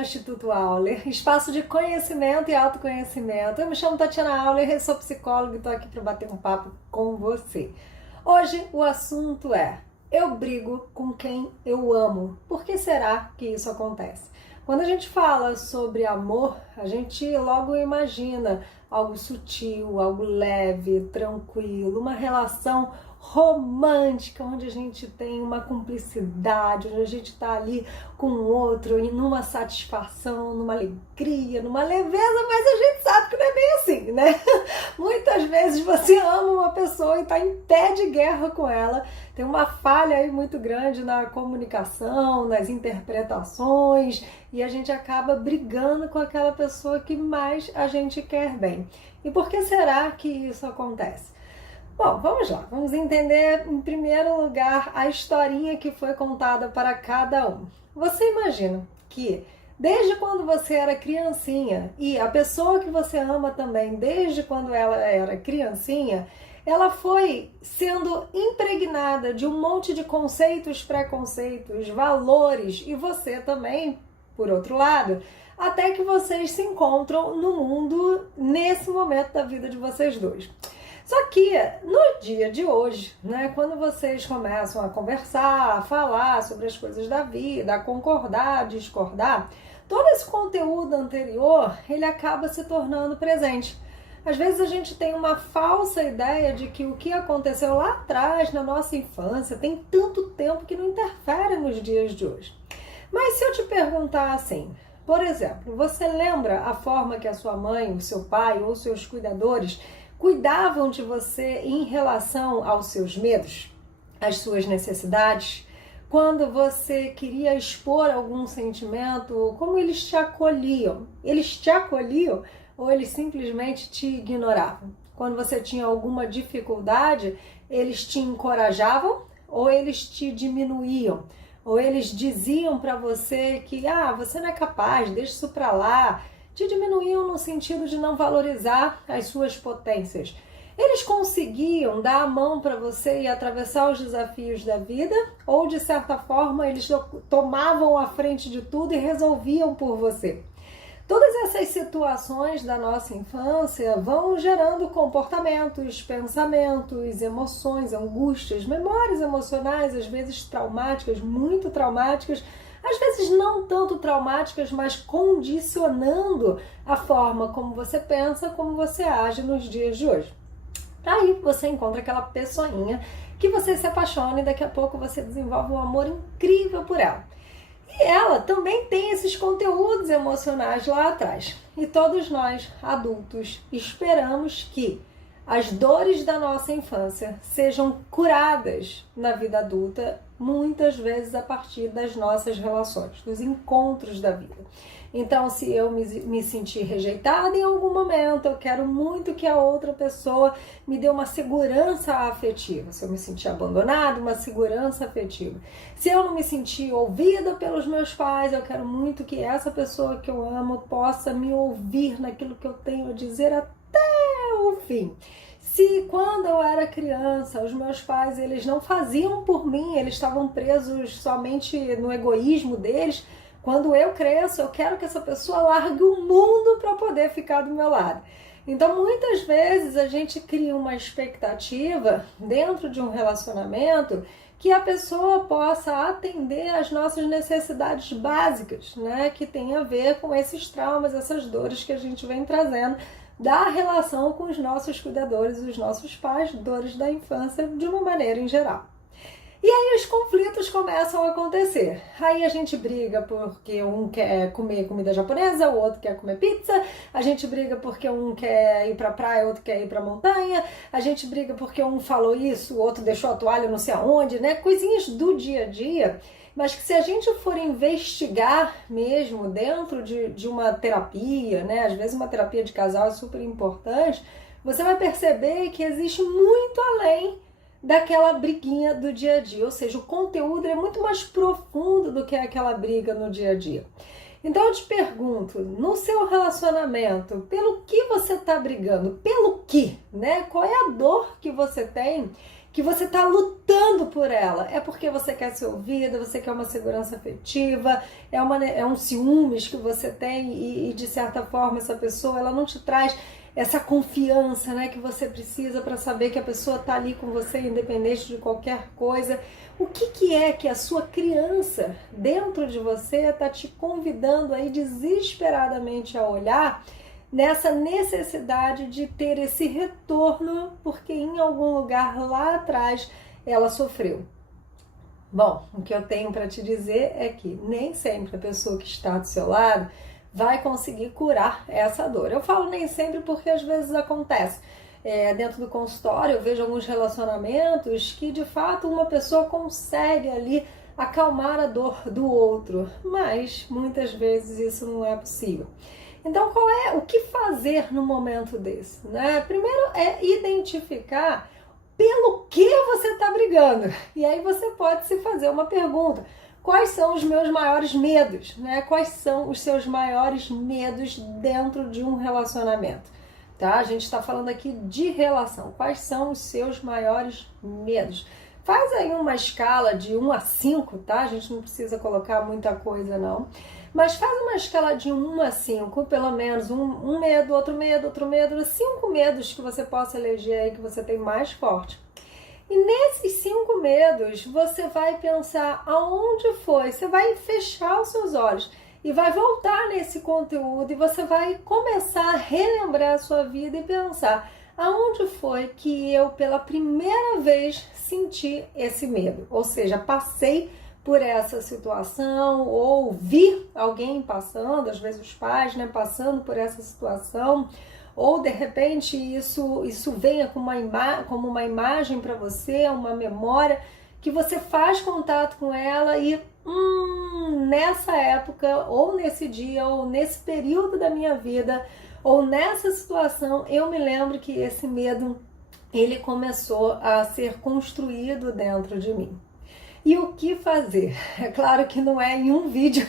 ao Instituto Auler, espaço de conhecimento e autoconhecimento. Eu me chamo Tatiana Auler, eu sou psicóloga e estou aqui para bater um papo com você. Hoje o assunto é: eu brigo com quem eu amo. Por que será que isso acontece? Quando a gente fala sobre amor, a gente logo imagina algo sutil, algo leve, tranquilo, uma relação romântica, onde a gente tem uma cumplicidade, onde a gente está ali com o outro e numa satisfação, numa alegria, numa leveza, mas a gente sabe que não é bem assim, né? Muitas vezes você ama uma pessoa e está em pé de guerra com ela, tem uma falha aí muito grande na comunicação, nas interpretações, e a gente acaba brigando com aquela pessoa que mais a gente quer bem. E por que será que isso acontece? Bom, vamos lá, vamos entender em primeiro lugar a historinha que foi contada para cada um. Você imagina que desde quando você era criancinha e a pessoa que você ama também desde quando ela era criancinha, ela foi sendo impregnada de um monte de conceitos, preconceitos, valores e você também, por outro lado, até que vocês se encontram no mundo nesse momento da vida de vocês dois. Só que no dia de hoje, né, quando vocês começam a conversar, a falar sobre as coisas da vida, a concordar, a discordar, todo esse conteúdo anterior, ele acaba se tornando presente. Às vezes a gente tem uma falsa ideia de que o que aconteceu lá atrás, na nossa infância, tem tanto tempo que não interfere nos dias de hoje. Mas se eu te perguntar assim, por exemplo, você lembra a forma que a sua mãe, o seu pai ou seus cuidadores cuidavam de você em relação aos seus medos, às suas necessidades? Quando você queria expor algum sentimento, como eles te acolhiam? Eles te acolhiam ou eles simplesmente te ignoravam? Quando você tinha alguma dificuldade, eles te encorajavam ou eles te diminuíam? Ou eles diziam para você que você não é capaz, deixa isso para lá, te diminuíam no sentido de não valorizar as suas potências. Eles conseguiam dar a mão para você e atravessar os desafios da vida, ou de certa forma eles tomavam a frente de tudo e resolviam por você. Todas essas situações da nossa infância vão gerando comportamentos, pensamentos, emoções, angústias, memórias emocionais, às vezes traumáticas, muito traumáticas, às vezes não tanto traumáticas, mas condicionando a forma como você pensa, como você age nos dias de hoje. Aí você encontra aquela pessoinha que você se apaixona e daqui a pouco você desenvolve um amor incrível por ela. E ela também tem esses conteúdos emocionais lá atrás. E todos nós, adultos, esperamos que as dores da nossa infância sejam curadas na vida adulta, muitas vezes a partir das nossas relações, dos encontros da vida. Então, se eu me sentir rejeitada em algum momento, eu quero muito que a outra pessoa me dê uma segurança afetiva. Se eu me sentir abandonada, uma segurança afetiva. Se eu não me sentir ouvida pelos meus pais, eu quero muito que essa pessoa que eu amo possa me ouvir naquilo que eu tenho a dizer até o fim. Se quando eu era criança, os meus pais eles não faziam por mim, eles estavam presos somente no egoísmo deles, quando eu cresço, eu quero que essa pessoa largue o mundo para poder ficar do meu lado. Então, muitas vezes a gente cria uma expectativa dentro de um relacionamento que a pessoa possa atender às nossas necessidades básicas, né? Que tem a ver com esses traumas, essas dores que a gente vem trazendo da relação com os nossos cuidadores, os nossos pais, dores da infância de uma maneira em geral. E aí os conflitos começam a acontecer. Aí a gente briga porque um quer comer comida japonesa, o outro quer comer pizza. A gente briga porque um quer ir pra praia, o outro quer ir pra montanha. A gente briga porque um falou isso, o outro deixou a toalha não sei aonde, né? Coisinhas do dia a dia. Mas que se a gente for investigar mesmo dentro de uma terapia, né? Às vezes uma terapia de casal é super importante. Você vai perceber que existe muito além daquela briguinha do dia a dia, ou seja, o conteúdo é muito mais profundo do que aquela briga no dia a dia. Então eu te pergunto, no seu relacionamento, pelo que você está brigando? Pelo que, né? Qual é a dor que você tem que você está lutando por ela, é porque você quer ser ouvida, você quer uma segurança afetiva, é um ciúmes que você tem e de certa forma essa pessoa ela não te traz essa confiança, né, que você precisa para saber que a pessoa está ali com você independente de qualquer coisa. O que é que a sua criança dentro de você está te convidando aí desesperadamente a olhar nessa necessidade de ter esse retorno porque em algum lugar lá atrás ela sofreu? Bom, o que eu tenho para te dizer é que nem sempre a pessoa que está do seu lado vai conseguir curar essa dor. Eu falo nem sempre porque às vezes acontece. Dentro do consultório eu vejo alguns relacionamentos que de fato uma pessoa consegue ali acalmar a dor do outro, mas muitas vezes isso não é possível. Então, o que fazer no momento desse, né? Primeiro é identificar pelo que você está brigando. E aí você pode se fazer uma pergunta: quais são os meus maiores medos, né? Quais são os seus maiores medos dentro de um relacionamento? Tá? A gente está falando aqui de relação. Quais são os seus maiores medos? Faz aí uma escala de 1 a 5, tá? A gente não precisa colocar muita coisa, não. Mas faz uma escala de 1 a 5, pelo menos um medo, outro medo, outro medo, 5 medos que você possa eleger aí que você tem mais forte. E nesses 5 medos, você vai pensar aonde foi, você vai fechar os seus olhos e vai voltar nesse conteúdo e você vai começar a relembrar a sua vida e pensar aonde foi que eu pela primeira vez senti esse medo, ou seja, passei por essa situação ou vi alguém passando, às vezes os pais, né, passando por essa situação, ou de repente isso venha como uma imagem para você, uma memória que você faz contato com ela e nessa época, ou nesse dia, ou nesse período da minha vida, ou nessa situação, eu me lembro que esse medo ele começou a ser construído dentro de mim. E o que fazer? É claro que não é em um vídeo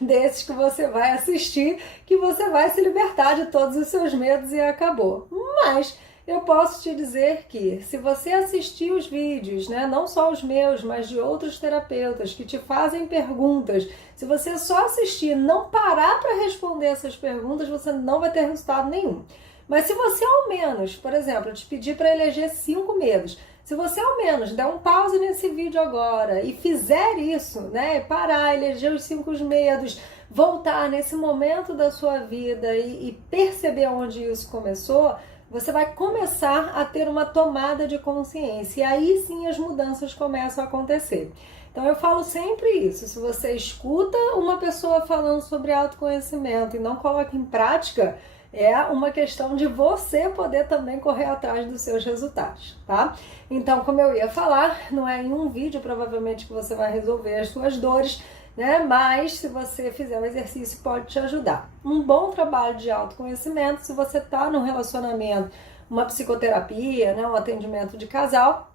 desses que você vai assistir que você vai se libertar de todos os seus medos e acabou. Mas eu posso te dizer que se você assistir os vídeos, né, não só os meus, mas de outros terapeutas que te fazem perguntas, se você só assistir e não parar para responder essas perguntas, você não vai ter resultado nenhum. Mas se você ao menos, por exemplo, eu te pedir para eleger 5 medos, se você ao menos der um pause nesse vídeo agora e fizer isso, né, parar, eleger os 5 medos, voltar nesse momento da sua vida e perceber onde isso começou, você vai começar a ter uma tomada de consciência e aí sim as mudanças começam a acontecer. Então eu falo sempre isso: se você escuta uma pessoa falando sobre autoconhecimento e não coloca em prática, é uma questão de você poder também correr atrás dos seus resultados, tá? Então, como eu ia falar, não é em um vídeo provavelmente que você vai resolver as suas dores, né? Mas se você fizer o exercício pode te ajudar. Um bom trabalho de autoconhecimento, se você está num relacionamento, uma psicoterapia, né? Um atendimento de casal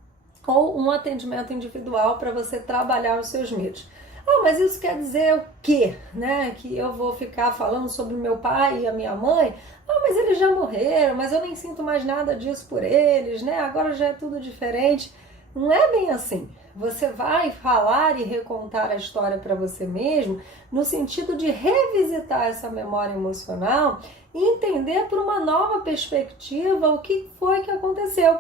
ou um atendimento individual para você trabalhar os seus medos. Mas isso quer dizer o quê? Né? Que eu vou ficar falando sobre o meu pai e a minha mãe? Mas eles já morreram, mas eu nem sinto mais nada disso por eles, né? Agora já é tudo diferente. Não é bem assim. Você vai falar e recontar a história para você mesmo no sentido de revisitar essa memória emocional e entender por uma nova perspectiva o que foi que aconteceu.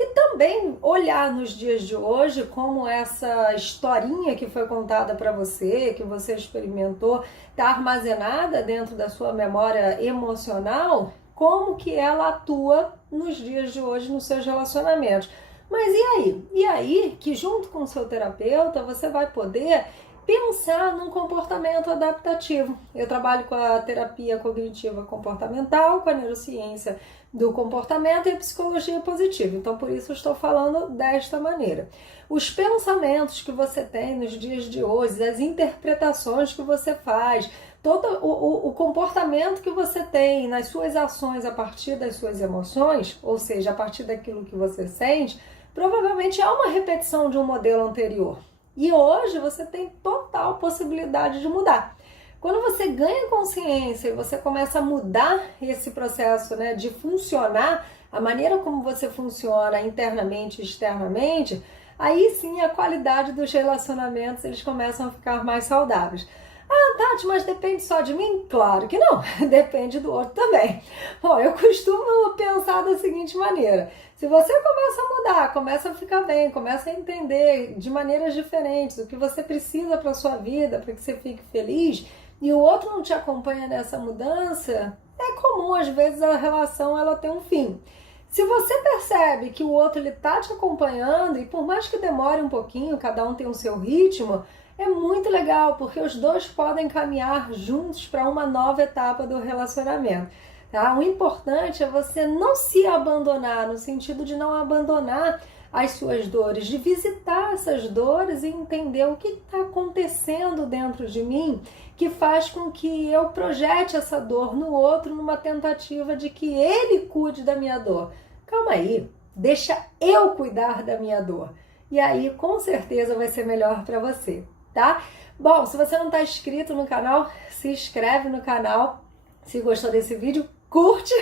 E também olhar nos dias de hoje como essa historinha que foi contada para você, que você experimentou, está armazenada dentro da sua memória emocional, como que ela atua nos dias de hoje nos seus relacionamentos. Mas e aí? E aí que junto com o seu terapeuta você vai poder pensar num comportamento adaptativo. Eu trabalho com a terapia cognitiva comportamental, com a neurociência do comportamento e a psicologia positiva. Então, por isso eu estou falando desta maneira. Os pensamentos que você tem nos dias de hoje, as interpretações que você faz, todo o comportamento que você tem nas suas ações a partir das suas emoções, ou seja, a partir daquilo que você sente, provavelmente é uma repetição de um modelo anterior. E hoje você tem total possibilidade de mudar. Quando você ganha consciência e você começa a mudar esse processo, né, de funcionar a maneira como você funciona internamente e externamente, aí sim a qualidade dos relacionamentos eles começam a ficar mais saudáveis. Ah, Tati, mas depende só de mim? Claro que não, depende do outro também. Bom, eu costumo pensar da seguinte maneira: se você começa a mudar, começa a ficar bem, começa a entender de maneiras diferentes o que você precisa para a sua vida, para que você fique feliz, e o outro não te acompanha nessa mudança, é comum às vezes a relação ela ter um fim. Se você percebe que o outro ele tá te acompanhando, e por mais que demore um pouquinho, cada um tem o seu ritmo, é muito legal, porque os dois podem caminhar juntos para uma nova etapa do relacionamento. Tá? O importante é você não se abandonar, no sentido de não abandonar as suas dores, de visitar essas dores e entender o que está acontecendo dentro de mim que faz com que eu projete essa dor no outro numa tentativa de que ele cuide da minha dor. Calma aí, deixa eu cuidar da minha dor. E aí, com certeza, vai ser melhor para você, tá? Bom, se você não está inscrito no canal, se inscreve no canal. Se gostou desse vídeo, curte.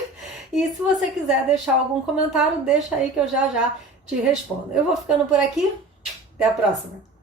E se você quiser deixar algum comentário, deixa aí que eu já te respondo. Eu vou ficando por aqui. Até a próxima.